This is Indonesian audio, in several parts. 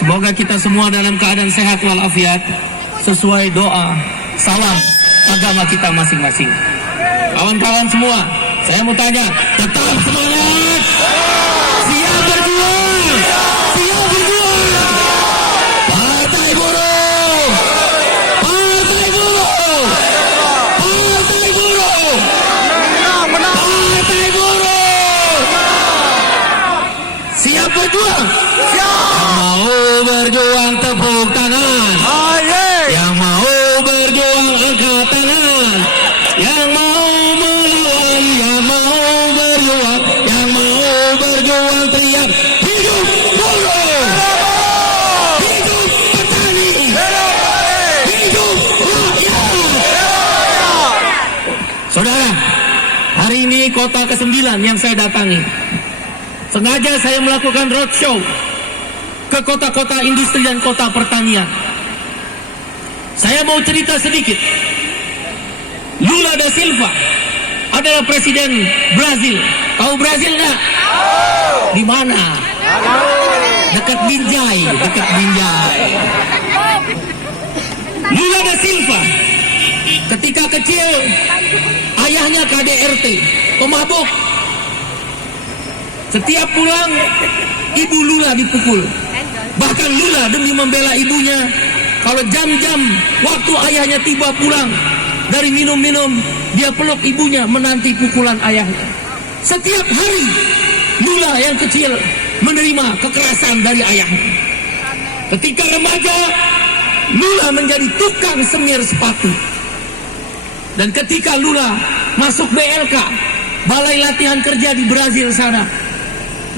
Semoga kita semua dalam keadaan sehat walafiat sesuai doa, salam agama kita masing-masing. Kawan-kawan semua, saya mau tanya, tetap semangat, siap berjuang, siap berjuang. Partai Buruh, Partai Buruh, Partai Buruh, Partai Buruh. Siap berjuang, siap. Yang mau berjuang tepuk tangan. Yang mau berjuang angkat tangan. Yang mau melawan, yang mau berjuang, yang mau berjuang teriak, hidup buruh, hidup petani, hidup rakyat. Saudara, hari ini kota ke-9 yang saya datangi. Sengaja saya melakukan roadshow ke kota-kota industri dan kota pertanian. Saya mau cerita sedikit. Lula da Silva adalah presiden Brazil. Tahu Brazil nggak? Di mana? Dekat Binjai, dekat Binjai. Lula da Silva ketika kecil ayahnya KDRT, pemabuk. Setiap pulang ibu Lula dipukul. Bahkan Lula demi membela ibunya, kalau jam-jam waktu ayahnya tiba pulang dari minum-minum, dia peluk ibunya menanti pukulan ayahnya. Setiap hari Lula yang kecil menerima kekerasan dari ayahnya. Ketika remaja, Lula menjadi tukang semir sepatu. Dan ketika Lula masuk BLK, Balai Latihan Kerja di Brazil sana,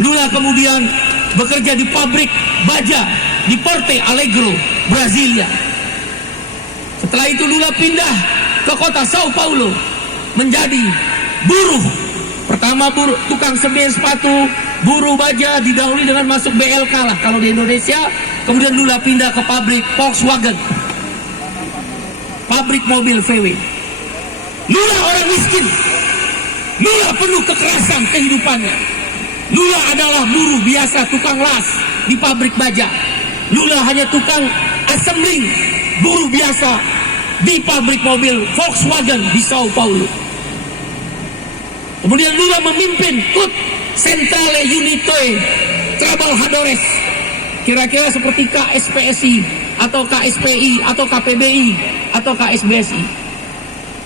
Lula kemudian bekerja di pabrik baja di Porto Alegre, Brasilia. Setelah itu Lula pindah ke kota Sao Paulo menjadi buruh. Pertama buruh tukang semir sepatu, buruh baja, didahului dengan masuk BLK lah kalau di Indonesia. Kemudian Lula pindah ke pabrik Volkswagen, pabrik mobil VW. Lula orang miskin. Lula penuh kekerasan kehidupannya. Lula adalah buruh biasa, tukang las di pabrik baja. Lula hanya tukang assembling, buruh biasa di pabrik mobil Volkswagen di Sao Paulo. Kemudian Lula memimpin KUT, Centrale Unite Trabalhadores, kira-kira seperti KSPSI atau KSPI atau KPBI atau KSBSI.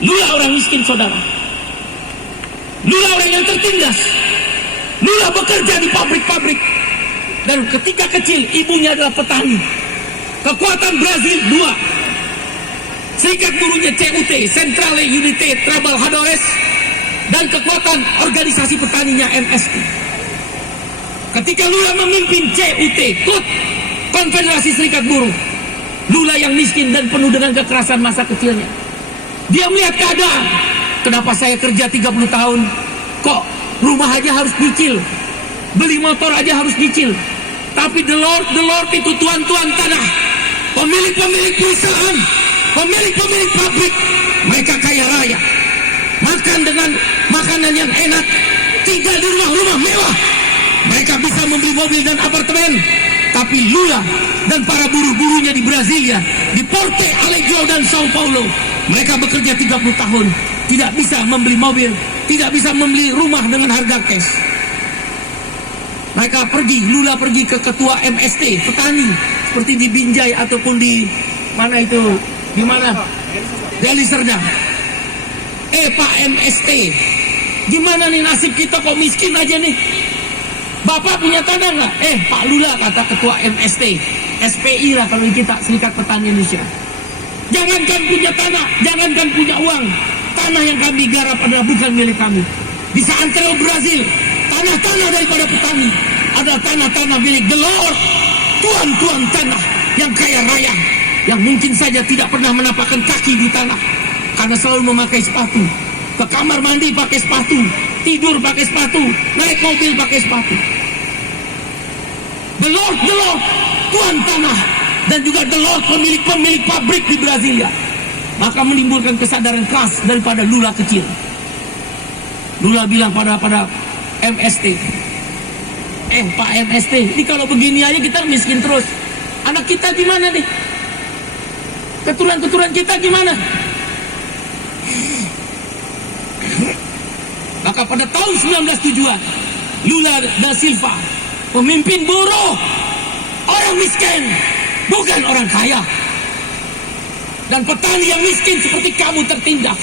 Lula orang miskin, saudara. Lula orang yang tertindas. Lula bekerja di pabrik-pabrik. Dan ketika kecil ibunya adalah petani. Kekuatan Brazil 2. Serikat buruhnya CUT, Centrale Unite Trabalhadores, dan kekuatan organisasi petaninya MST. Ketika Lula memimpin CUT, KUT, Konfederasi Serikat Buruh, Lula yang miskin dan penuh dengan kekerasan masa kecilnya. Dia melihat keadaan. Kenapa saya kerja 30 tahun kok rumah aja harus nyicil, beli motor aja harus nyicil. Tapi the Lord itu tuan-tuan tanah, pemilik-pemilik perusahaan, pemilik-pemilik pabrik, mereka kaya raya, makan dengan makanan yang enak, tinggal di rumah-rumah mewah, mereka bisa membeli mobil dan apartemen. Tapi Lula dan para buruh-buruhnya di Brasilia, di Porto Alegre dan Sao Paulo, mereka bekerja 30 tahun, tidak bisa membeli mobil, tidak bisa membeli rumah dengan harga cash. Mereka pergi, Lula pergi ke ketua MST, petani, seperti di Binjai ataupun di mana itu, di mana? Deli Serdang. Pak MST, gimana nih nasib kita kok miskin aja nih? Bapak punya tanah nggak? Pak Lula, kata ketua MST, SPI lah kalau kita, Serikat Petani Indonesia. Jangankan punya tanah, jangankan punya uang, tanah yang kami garap adalah bukan milik kami. Bisa antara Brazil, tanah-tanah daripada petani adalah tanah-tanah milik the Lord, tuan-tuan tanah yang kaya raya, yang mungkin saja tidak pernah menapakkan kaki di tanah karena selalu memakai sepatu. Ke kamar mandi pakai sepatu, tidur pakai sepatu, naik mobil pakai sepatu. The Lord, tuan tanah, dan juga the Lord, pemilik pabrik di Brasilia. Maka menimbulkan kesadaran keras daripada Lula kecil. Lula bilang pada MST, Pak MST, ini kalau begini aja kita miskin terus. Anak kita gimana nih? Keturunan-keturunan kita gimana? Maka pada tahun 1972, Lula da Silva memimpin buruh, orang miskin, bukan orang kaya. Dan petani yang miskin seperti kamu tertindas.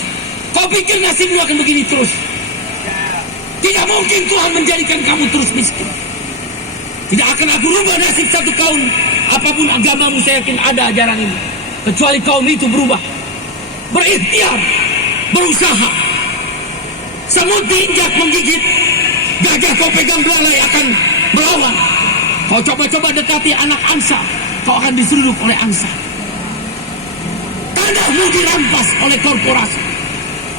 Kau pikir nasibmu akan begini terus? Tidak mungkin Tuhan menjadikan kamu terus miskin. Tidak akan aku rubah nasib satu kaum. Apapun agamamu, saya yakin ada ajaran ini. Kecuali kaum itu berubah, berikhtiar, berusaha. Semut diinjak menggigit, gagah kau pegang belalai akan melawan. Kau coba-coba dekati anak angsa, kau akan diseruduk oleh angsa. Tanahmu dirampas oleh korporasi,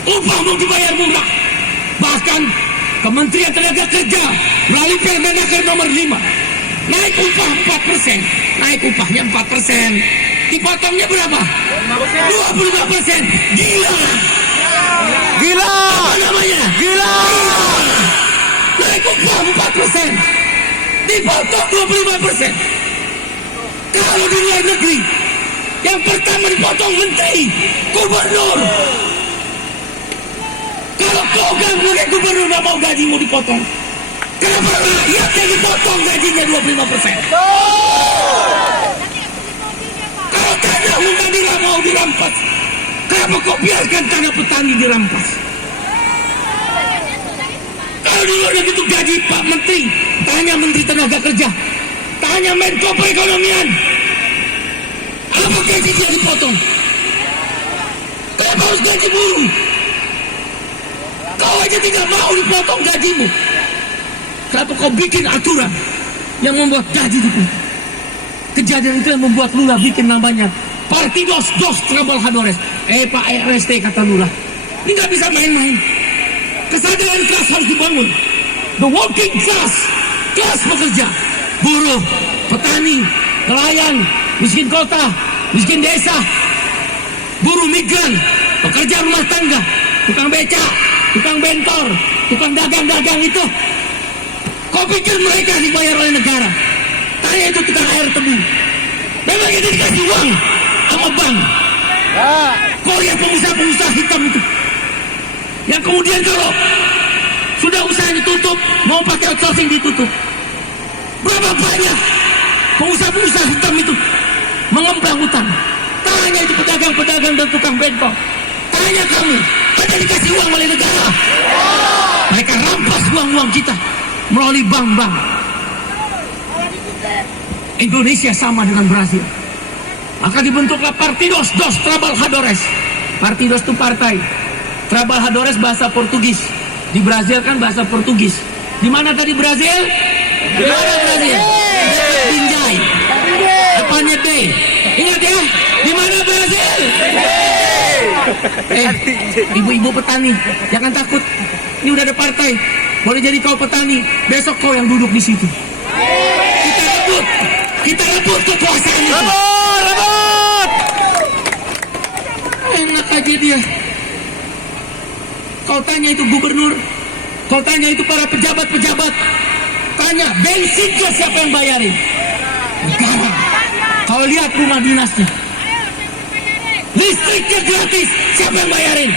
upahmu dibayar murah. Bahkan Kementerian Tenaga Kerja melalui Permenaker nomor 5 naik upah 4%, naik upahnya 4%, dipotongnya berapa? 25%. Gila apa namanya? Gila. Naik upah 4%, dipotong 25%. Kalau di luar negeri yang pertama dipotong menteri, gubernur. Kalau kau gak sebagai gubernur gak mau gajimu dipotong, kenapa rakyat yang dipotong gajinya 25%? Kalau tanahmu tadi gak mau dirampas, kenapa kau biarkan tanah petani dirampas? Kalau di luar negeri itu gaji Pak Menteri, tanya Menteri Tenaga Kerja, tanya Menko Perekonomian, apa gaji dia dipotong? Kenapa harus gaji buruh? Kau aja tidak mau dipotong gajimu. Kenapa kau bikin aturan yang membuat gaji dipotong? Kejadian itu yang membuat Lula bikin namanya Partidos dos Trabajadores. Pak RST kata Lula. Ini gak bisa main-main. Kesadaran kelas harus dibangun. The working class, kelas pekerja, buruh, petani, nelayan, miskin kota, miskin desa, buruh migran, pekerja rumah tangga, tukang becak, tukang bentor, tukang dagang-dagang itu. Kau pikir mereka dibayar oleh negara? Tanya itu tukang air tebu. Memang itu dikasih uang sama bank. Kau lihat pengusaha-pengusaha hitam itu, yang kemudian kalau sudah usahanya tutup, mau pakai outsourcing ditutup. Berapa banyak pengusaha-pengusaha hitam itu mengembang hutang? Tanya itu pedagang-pedagang dan tukang bentor. Tanya kamu, ada dikasih uang oleh negara? Mereka rampas uang-uang kita melalui bank-bank. Indonesia sama dengan Brazil. Maka dibentuklah Partidos dos Trabajadores. Partidos itu partai, Trabajadores bahasa Portugis. Di Brazil kan bahasa Portugis. Di mana tadi Brazil? Di mana Brazil? Binjai. Depannya B. Ingat ya, di mana Brazil? Ibu-ibu petani, jangan takut. Ini udah ada partai. Boleh jadi kau petani, besok kau yang duduk di situ. Kita rebut kekuasaan itu. Rebut. Enak aja dia. Kau tanya itu gubernur, kau tanya itu para pejabat-pejabat, tanya bensin siapa yang bayarin? Negara. Kau lihat rumah dinasnya, listriknya gratis, siapa yang bayarin?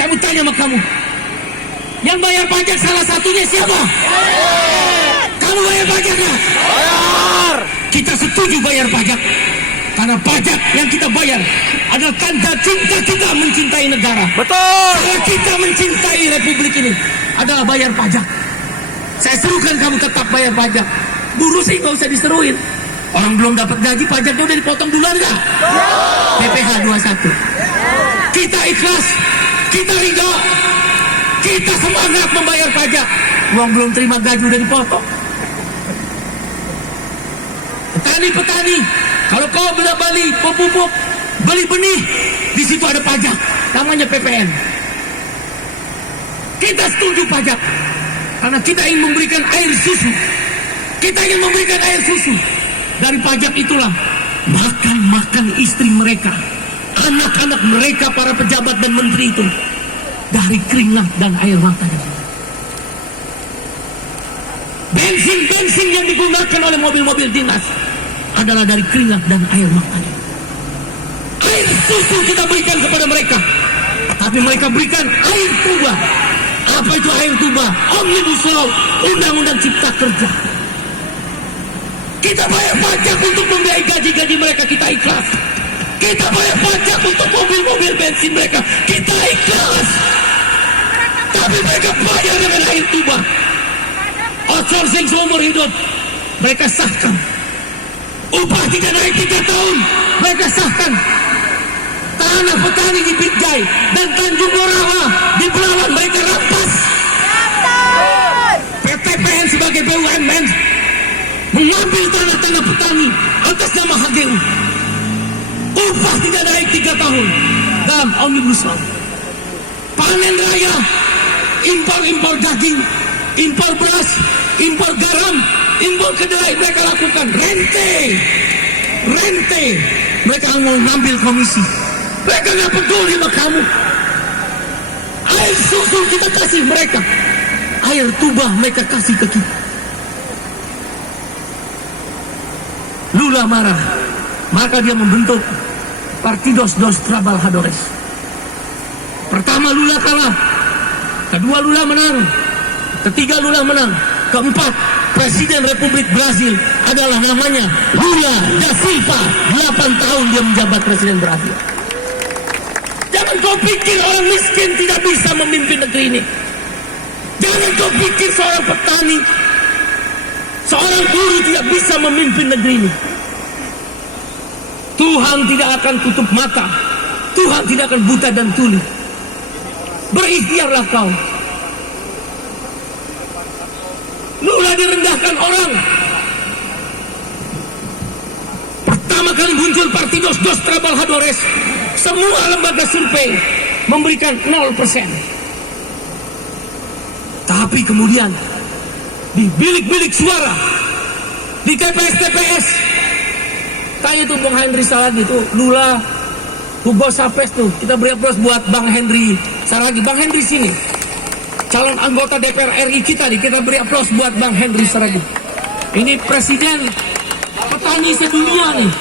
Saya mau tanya sama kamu, yang bayar pajak salah satunya siapa? Kamu bayar pajak nggak? Bayar. Kita setuju bayar pajak, karena pajak yang kita bayar adalah tanda cinta kita mencintai negara. Betul. Kalau kita mencintai republik ini adalah bayar pajak. Saya serukan kamu tetap bayar pajak. Buruh sih nggak usah diseruin. Orang belum dapat gaji, pajaknya udah dipotong duluan nggak? PPh 21. Kita ikhlas, kita ridho, kita semangat membayar pajak. Uang belum terima gaji udah dipotong. Petani-petani, kalau kau beli pupuk, beli benih, di situ ada pajak, namanya PPN. Kita setuju pajak, karena kita ingin memberikan air susu. Kita ingin memberikan air susu. Dari pajak itulah makan istri mereka, anak-anak mereka, para pejabat dan menteri itu, dari keringat dan air matanya. Bensin yang digunakan oleh mobil-mobil dinas adalah dari keringat dan air matanya. Air susu kita berikan kepada mereka, tapi mereka berikan air tuba. Apa itu air tuba? Omnibus Law, Undang-Undang Cipta Kerja. Kita bayar pajak untuk membiayai gaji-gaji mereka, kita ikhlas. Kita bayar pajak untuk mobil-mobil bensin mereka, kita ikhlas. Tapi mereka bayar dengan air tuba. Outsourcing seumur hidup, mereka sahkan. Upah tidak naik 3 tahun, mereka sahkan. Tanah petani di Binjai dan Tanjung Morawa di Belawan mereka rampas. PTPN sebagai BUMN mengambil tanah-tanah petani atas nama HGU. Upah tidak naik 3 tahun dalam Omnibus Law. Panen raya, impor daging, impor beras, impor garam, impor kedelai mereka lakukan. Rente, mereka mau ngambil komisi. Mereka nggak peduli sama kamu. Air susu kita kasih mereka, air tuba mereka kasih ke kita. Lula marah, maka dia membentuk Partidos dos Trabalhadores. Pertama Lula kalah, kedua Lula menang, ketiga Lula menang, keempat Presiden Republik Brasil adalah namanya Lula da Silva. 8 tahun dia menjabat Presiden Brasil. Jangan kau pikir orang miskin tidak bisa memimpin negeri ini. Jangan kau pikir seorang petani, seorang buruh tidak bisa memimpin negeri ini. Tuhan tidak akan tutup mata, Tuhan tidak akan buta dan tuli. Berikhtiarlah kau. Lula direndahkan orang. Pertama kali muncul Partidos dos Trabalhadores, semua lembaga survei memberikan 0%. Tapi kemudian di bilik-bilik suara, di TPS, tanya tuh Bang Henry Saragi tuh, Lula, Hugo Sapes tuh, kita beri aplaus buat Bang Henry Saragi. Bang Henry sini, calon anggota DPR RI kita nih, kita beri aplaus buat Bang Henry Saragi. Ini presiden petani sedunia nih.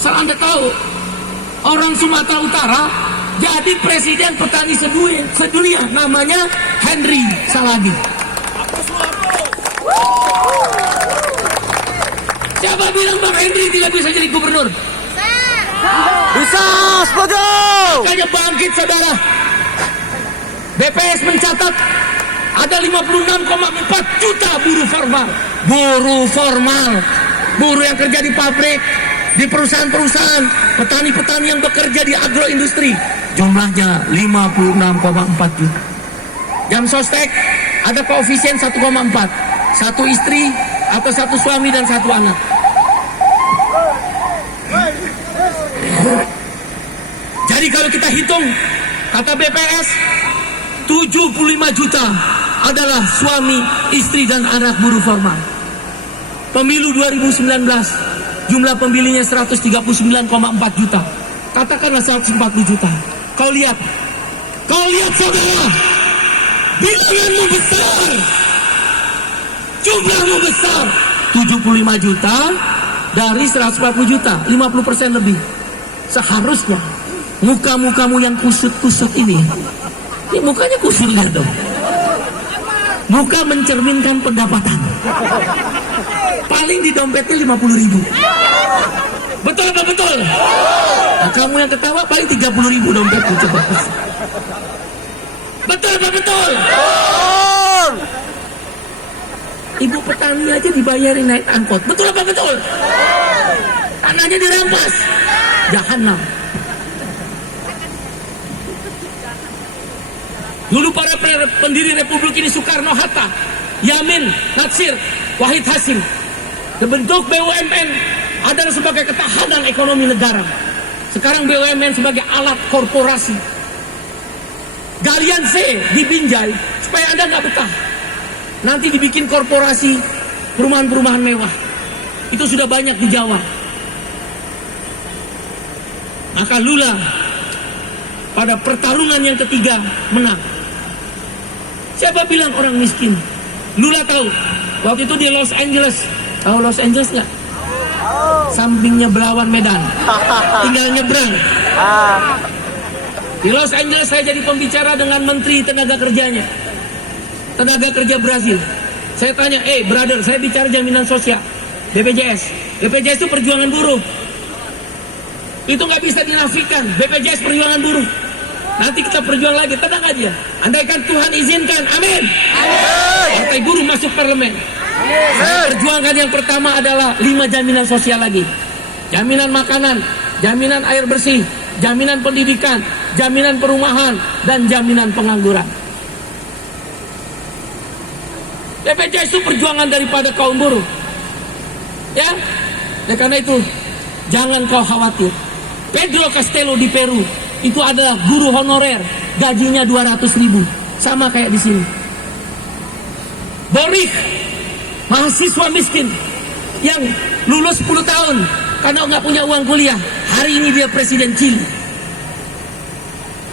Asal Anda tahu, orang Sumatera Utara jadi presiden petani sedunia, namanya Henry Saragi. Siapa bilang Bang Henry tidak bisa jadi gubernur? Bisa, setuju. Makanya bangkit saudara. BPS mencatat ada 56,4 juta buruh formal. Buruh yang kerja di pabrik, di perusahaan-perusahaan, petani-petani yang bekerja di agroindustri. Jumlahnya 56,4 juta. Jam sostek ada koefisien 1,4. Satu istri atau satu suami dan satu anak. Jadi kalau kita hitung, kata BPS, 75 juta adalah suami, istri, dan anak buruh formal. Pemilu 2019, jumlah pemilihnya 139,4 juta. Katakanlah 140 juta. Kau lihat saudara, bilanganmu besar, jumlahmu besar. 75 juta dari 140 juta, 50% lebih. Seharusnya muka-mukamu yang kusut-kusut ini mukanya kusut, lihat dong. Muka mencerminkan pendapatan. Paling di dompetnya 50.000. Betul apa betul? Nah, kamu yang ketawa paling 30.000 dompetnya. Coba. Betul apa betul? Ibu petani aja dibayarin naik angkot. Betul apa betul? Tanahnya dirampas. Jahanam. Dulu para pendiri Republik ini Soekarno-Hatta, Yamin, Natsir, Wahid Hasim. Bentuk BUMN adalah sebagai ketahanan ekonomi negara. Sekarang BUMN sebagai alat korporasi. Galian C di Binjai supaya Anda nggak betah. Nanti dibikin korporasi perumahan-perumahan mewah. Itu sudah banyak di Jawa. Maka Lula pada pertarungan yang ketiga menang. Siapa bilang orang miskin? Lula tahu. Waktu itu di Los Angeles. Tahu Los Angeles nggak? Sampingnya Belawan Medan. Tinggal nyebrang. Di Los Angeles saya jadi pembicara dengan Menteri Tenaga Kerjanya. Tenaga Kerja Brasil. Saya tanya, brother, saya bicara jaminan sosial. BPJS. BPJS itu perjuangan buruh. Itu nggak bisa dinafikan. BPJS perjuangan buruh. Nanti kita berjuang lagi, tenang aja. Andaikan Tuhan izinkan, amin. Partai buruh masuk parlemen. Saya perjuangkan yang pertama adalah 5 jaminan sosial lagi. Jaminan makanan, jaminan air bersih, jaminan pendidikan, jaminan perumahan, dan jaminan pengangguran. BPJS itu perjuangan daripada kaum buruh. Ya, karena itu jangan kau khawatir. Pedro Castello di Peru itu adalah guru honorer, gajinya 200.000, sama kayak di sini. Boric, mahasiswa miskin yang lulus 10 tahun karena nggak punya uang kuliah, hari ini dia presiden Chile.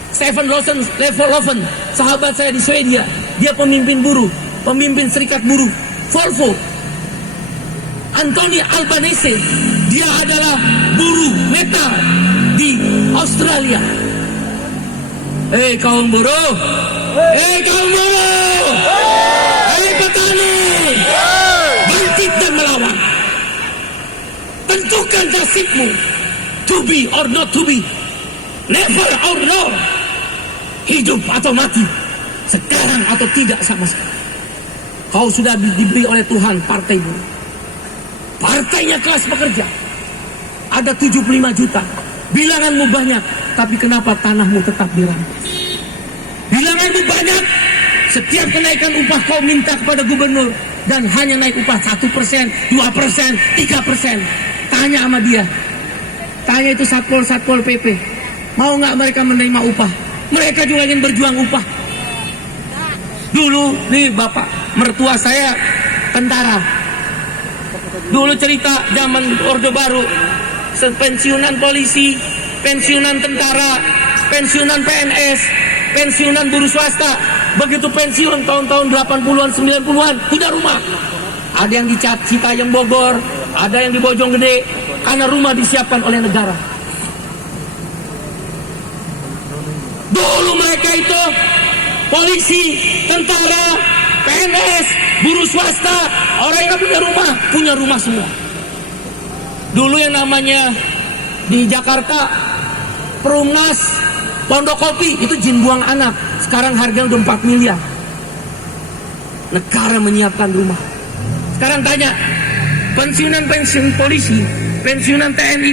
Stefan Löfven, sahabat saya di Swedia, dia pemimpin buruh, pemimpin serikat buruh Volvo. Anthony Albanese, dia adalah buruh metal di Australia. Kaum buruh, kaum buruh, petani, bangkit dan melawan. Tentukan nasibmu, to be or not to be, never or no, hidup atau mati, sekarang atau tidak sama sekali. Kau sudah diberi oleh Tuhan partai buruh. Partainya kelas pekerja. Ada 75 juta. Bilanganmu banyak, tapi kenapa tanahmu tetap dirampas? Bilanganmu banyak, setiap kenaikan upah kau minta kepada gubernur dan hanya naik upah 1%, 2%, 3%. Tanya sama dia. Tanya itu Satpol PP. Mau nggak mereka menerima upah? Mereka juga ingin berjuang upah. Dulu nih bapak mertua saya tentara. Dulu cerita zaman Orde Baru, pensiunan polisi, pensiunan tentara, pensiunan PNS, pensiunan buruh swasta. Begitu pensiun tahun-tahun 80-an, 90-an, punya rumah. Ada yang di Citayam Bogor, ada yang di Bojonggede, karena rumah disiapkan oleh negara. Dulu mereka itu polisi, tentara, PNS, buruh swasta, orang yang punya rumah semua. Dulu yang namanya di Jakarta Perumnas, Pondok Kopi itu jin buang anak. Sekarang harganya udah 4 miliar. Negara menyiapkan rumah. Sekarang tanya, pensiunan polisi, pensiunan TNI,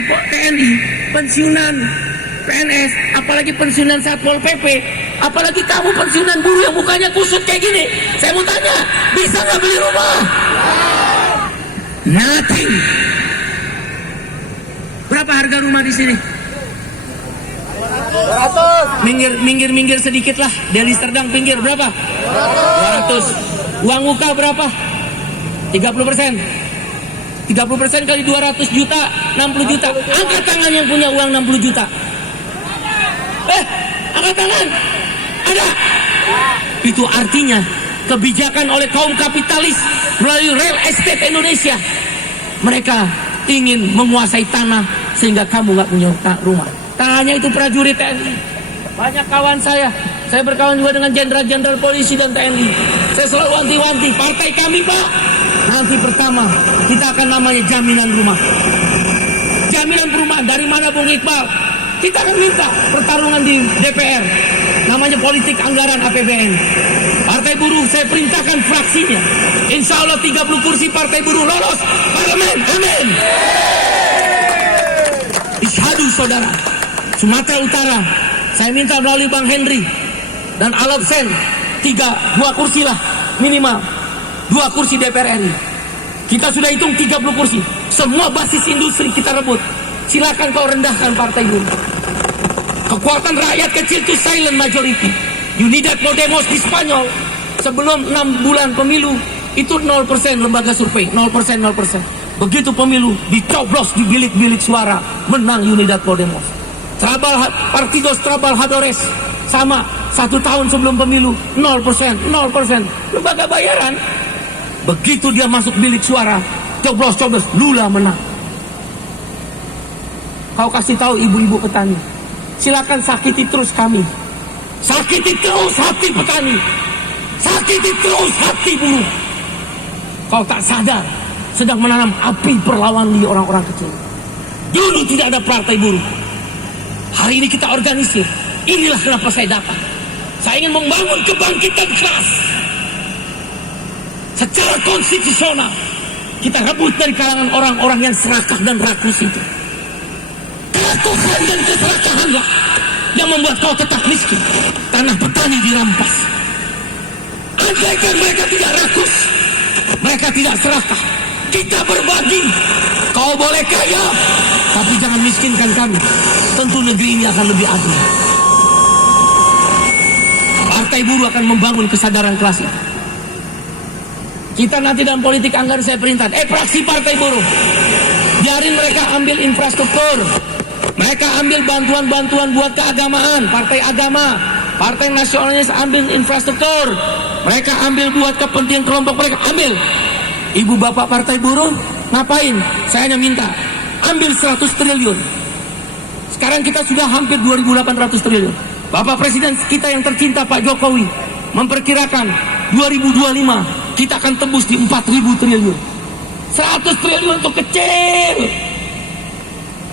pensiunan PNS, apalagi pensiunan Satpol PP, apalagi kamu pensiunan buruh yang mukanya kusut kayak gini. Saya mau tanya, bisa nggak beli rumah? Nothing. Berapa harga rumah di sini? 200. Minggir sedikit lah. Deli Serdang pinggir berapa? 200. Uang muka berapa? 30%. 30% kali 200 juta, 60 juta. Angkat tangan yang punya uang 60 juta. Angkat tangan. Ada. Itu artinya kebijakan oleh kaum kapitalis melalui real estate Indonesia. Mereka ingin menguasai tanah sehingga kamu nggak punya rumah. Tak hanya itu prajurit TNI. Banyak kawan saya berkawan juga dengan jenderal-jenderal polisi dan TNI. Saya selalu wanti-wanti, partai kami Pak, nanti pertama kita akan namanya jaminan rumah. Jaminan perumahan dari mana Bung Iqbal? Kita akan minta pertarungan di DPR, namanya politik anggaran APBN. Partai buruh saya perintahkan fraksinya, insya Allah 30 kursi partai buruh lolos parlemen, amin. Isyhadu saudara, Sumatera Utara, saya minta melalui Bang Henry dan Alopsen 2 kursi lah minimal, 2 kursi DPR RI. Kita sudah hitung 30 kursi, semua basis industri kita rebut. Silakan kau rendahkan partai buruh. Kekuatan rakyat kecil itu silent majority. Unidad Podemos di Spanyol sebelum 6 bulan pemilu itu 0% lembaga survei, 0%. Begitu pemilu dicoblos di bilik-bilik suara, menang Unidad Podemos. Partidos Trabajadores sama 1 tahun sebelum pemilu 0%. Lembaga bayaran. Begitu dia masuk bilik suara, coblos Lula menang. kau kasih tahu ibu-ibu petani, silakan sakiti terus kami, sakiti terus hati petani, sakiti terus hati buruh. Kau tak sadar sedang menanam api perlawanan di orang-orang kecil. Dulu tidak ada partai buruh, hari ini kita organisir. Inilah kenapa saya datang. Saya ingin membangun kebangkitan kelas secara konstitusional. Kita rebut dari kalangan orang-orang yang serakah dan rakus itu. Kerakusan dan keserakahanlah yang membuat kau tetap miskin. Tanah petani dirampas. Andaikan mereka tidak rakus, mereka tidak serakah, kita berbagi. Kau boleh kaya, tapi jangan miskinkan kami. Tentu negeri ini akan lebih adil. Partai buruh akan membangun kesadaran kelas itu. Kita nanti dalam politik anggaran saya perintah, fraksi partai buruh, biarin mereka ambil infrastruktur, mereka ambil bantuan-bantuan buat keagamaan, partai agama, partai nasionalis ambil infrastruktur, mereka ambil buat kepentingan kelompok mereka, ambil. Ibu bapak partai buruh ngapain? Saya hanya minta ambil 100 triliun. Sekarang kita sudah hampir 2.800 triliun. Bapak Presiden kita yang tercinta Pak Jokowi memperkirakan 2025 kita akan tembus di 4.000 triliun. 100 triliun itu kecil.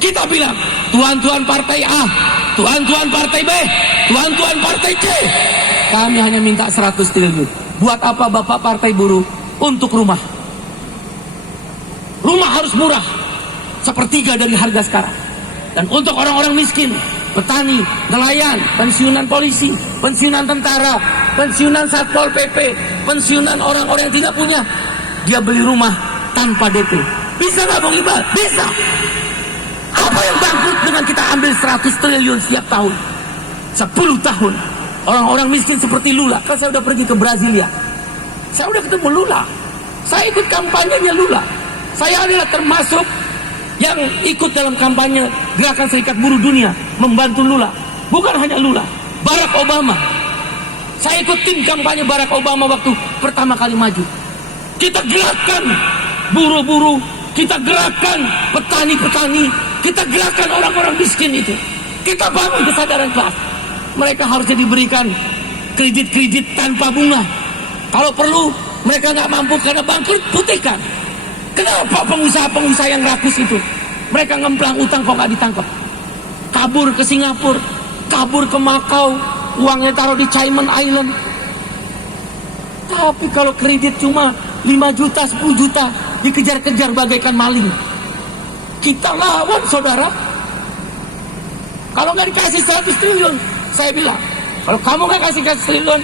Kita bilang, tuan-tuan partai A, tuan-tuan partai B, tuan-tuan partai C, kami hanya minta 100 triliun. Buat apa Bapak partai buruh? Untuk rumah. Rumah harus murah, sepertiga dari harga sekarang. Dan untuk orang-orang miskin, petani, nelayan, pensiunan polisi, pensiunan tentara, pensiunan Satpol PP, pensiunan orang-orang yang tidak punya, dia beli rumah tanpa DP. Bisa nggak Bung Iqbal? Bisa. Apa yang bangkrut dengan kita ambil 100 triliun setiap tahun? 10 tahun. Orang-orang miskin seperti Lula. Kan saya udah pergi ke Brasilia. Saya udah ketemu Lula. Saya ikut kampanyenya Lula. Saya adalah termasuk yang ikut dalam kampanye Gerakan Serikat Buruh Dunia membantu Lula. Bukan hanya Lula, Barack Obama. Saya ikut tim kampanye Barack Obama waktu pertama kali maju. Kita gerakkan buruh-buruh, kita gerakkan petani-petani, kita gerakkan orang-orang miskin itu. Kita bangun kesadaran kelas. Mereka harusnya diberikan kredit-kredit tanpa bunga. Kalau perlu mereka nggak mampu karena bangkrut, putihkan. Kenapa pengusaha-pengusaha yang rakus itu? Mereka ngemplang utang kok nggak ditangkap? Kabur ke Singapura, kabur ke Makau, uangnya taruh di Cayman Island. Tapi kalau kredit cuma 5 juta, 10 juta, dikejar-kejar bagaikan maling. Kita lawan saudara. Kalau nggak dikasih 100 triliun, saya bilang, kalau kamu nggak kasih 100 triliun,